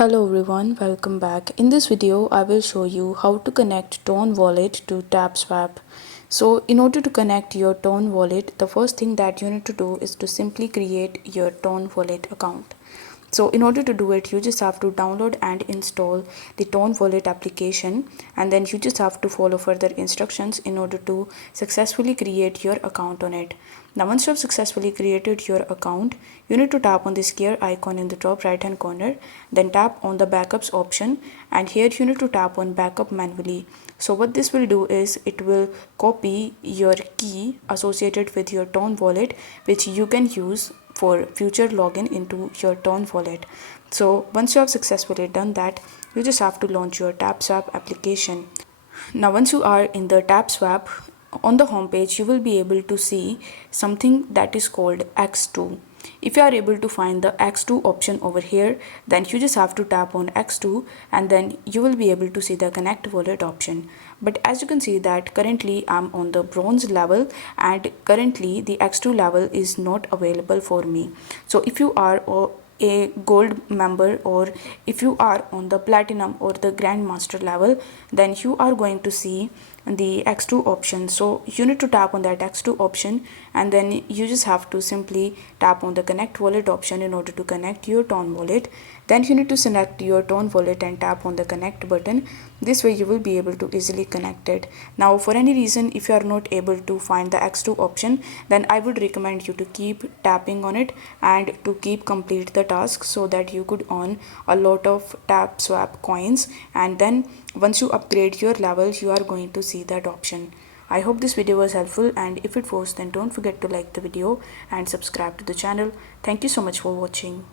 Hello everyone, welcome back. In this video, I will show you how to connect Tone Wallet to Tapswap. So in order to connect your Tone Wallet, the first thing that you need to do is to simply create your Tone Wallet account. So in order to do it, you just have to download and install the Tone Wallet application, and then you just have to follow further instructions in order to successfully create your account on it. Now once you have successfully created your account, you need to tap on this gear icon in the top right hand corner, then tap on the backups option, and here you need to tap on backup manually. So what this will do is it will copy your key associated with your Tone Wallet, which you can use for future login into your Tone Wallet. So once you have successfully done that, you just have to launch your Tapswap application. Now once you are in the Tapswap, on the home page you will be able to see something that is called X2. If you are able to find the X2 option over here, then you just have to tap on X2 and then you will be able to see the connect wallet option. But as you can see that currently I'm on the bronze level and currently the X2 level is not available for me. So if you are a gold member, or if you are on the platinum or the grandmaster level, then you are going to see the X2 option. So you need to tap on that X2 option and then you just have to simply tap on the connect wallet option in order to connect your Tone Wallet. Then you need to select your Tone Wallet and tap on the connect button. This way you will be able to easily connect it. Now for any reason if you are not able to find the X2 option, then I would recommend you to keep tapping on it and to keep complete the task so that you could earn a lot of Tapswap coins, and then once you upgrade your levels you are going to see that option. I hope this video was helpful, and if it was, then don't forget to like the video and subscribe to the channel. Thank you so much for watching.